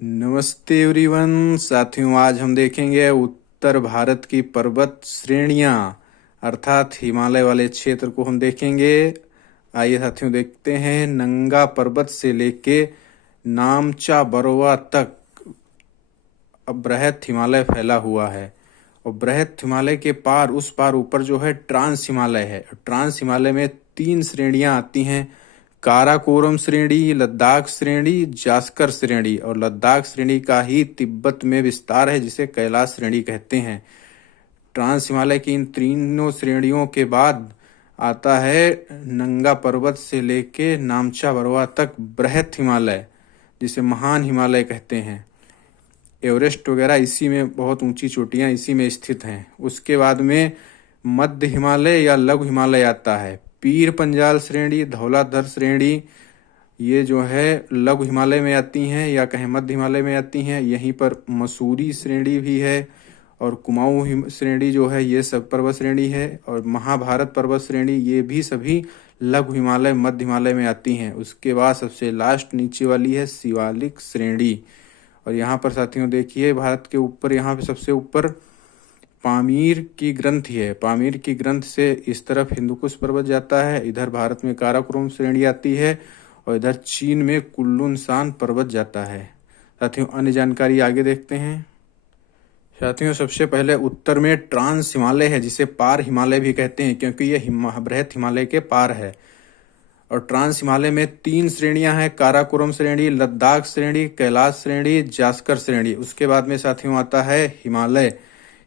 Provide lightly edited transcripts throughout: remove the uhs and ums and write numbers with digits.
नमस्ते एवरीवन साथियों, आज हम देखेंगे उत्तर भारत की पर्वत श्रेणियां अर्थात हिमालय वाले क्षेत्र को हम देखेंगे। आइए साथियों देखते हैं। नंगा पर्वत से लेके नामचा बरवा तक अब बृहत हिमालय फैला हुआ है और बृहत हिमालय के पार उस पार ऊपर जो है ट्रांस हिमालय है। ट्रांस हिमालय में 3 श्रेणियां आती हैं: काराकोरम श्रेणी, लद्दाख श्रेणी, जास्कर श्रेणी। और लद्दाख श्रेणी का ही तिब्बत में विस्तार है जिसे कैलाश श्रेणी कहते हैं। ट्रांस हिमालय की इन तीनों श्रेणियों के बाद आता है नंगा पर्वत से लेके नामचा बरवा तक बृहत हिमालय, जिसे महान हिमालय कहते हैं। एवरेस्ट वगैरह इसी में, बहुत ऊंची चोटियां इसी में स्थित हैं। उसके बाद में मध्य हिमालय या लघु हिमालय आता है। पीर पंजाल श्रेणी, धौलाधर श्रेणी, ये जो है लघु हिमालय में आती हैं या कहें मध्य हिमालय में आती हैं। यहीं पर मसूरी श्रेणी भी है और कुमाऊं श्रेणी जो है ये सब पर्वत श्रेणी है। और महाभारत पर्वत श्रेणी, ये भी सभी लघु हिमालय मध्य हिमालय में आती हैं। उसके बाद सबसे लास्ट नीचे वाली है शिवालिक श्रेणी। और यहाँ पर साथियों देखिए, भारत के ऊपर यहाँ पे सबसे ऊपर पामीर की ग्रंथि है। पामीर की ग्रंथ से इस तरफ हिंदुकुश पर्वत जाता है, इधर भारत में काराकोरम श्रेणी आती है और इधर चीन में कुल्लुन पर्वत जाता है। साथियों अन्य जानकारी आगे देखते हैं। साथियों सबसे पहले उत्तर में ट्रांस हिमालय है, जिसे पार हिमालय भी कहते हैं क्योंकि ये बृहत हिमालय के पार है। और ट्रांस हिमालय में 3 श्रेणियां हैं: काराकोरम श्रेणी, लद्दाख श्रेणी, कैलाश श्रेणी, जास्कर श्रेणी। उसके बाद में साथियों आता है हिमालय।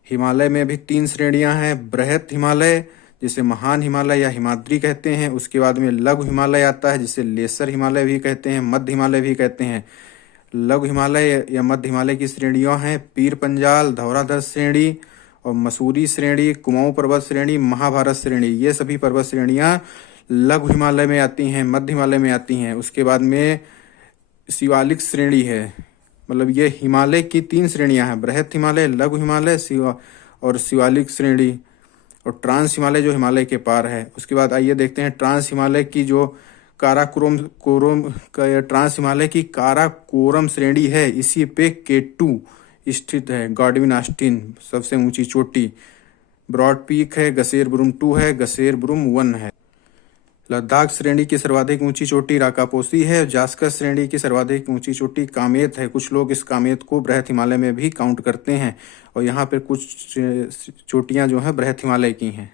हिमालय में भी 3 श्रेणियां हैं: बृहत हिमालय, जिसे महान हिमालय या हिमाद्री कहते हैं। उसके बाद में लघु हिमालय आता है, जिसे लेसर हिमालय भी कहते हैं, मध्य हिमालय भी कहते हैं। लघु हिमालय या मध्य हिमालय की श्रेणियां हैं पीर पंजाल, धौलाधर श्रेणी और मसूरी श्रेणी, कुमाऊं पर्वत श्रेणी, महाभारत श्रेणी। ये सभी पर्वत श्रेणियां लघु हिमालय में आती हैं, मध्य हिमालय में आती हैं। उसके बाद में शिवालिक श्रेणी है, मतलब ये हिमालय की 3 श्रेणियां हैं: बृहत हिमालय, लघु हिमालय और शिवालिक श्रेणी। और ट्रांस हिमालय जो हिमालय के पार है। उसके बाद आइए देखते हैं ट्रांस हिमालय की जो ट्रांस हिमालय की काराकोरम श्रेणी है, इसी पे K2 स्थित है। गॉडविन ऑस्टिन सबसे ऊंची चोटी, ब्रॉड पीक है, गसेर ब्रूम 2 है, गसेर ब्रूम 1 है। लद्दाख श्रेणी की सर्वाधिक ऊंची चोटी राकापोसी है। जास्कर श्रेणी की सर्वाधिक ऊंची चोटी कामेत है। कुछ लोग इस कामेत को बृहत हिमालय में भी काउंट करते हैं और यहाँ पर कुछ चोटियां जो है बृहत हिमालय की हैं।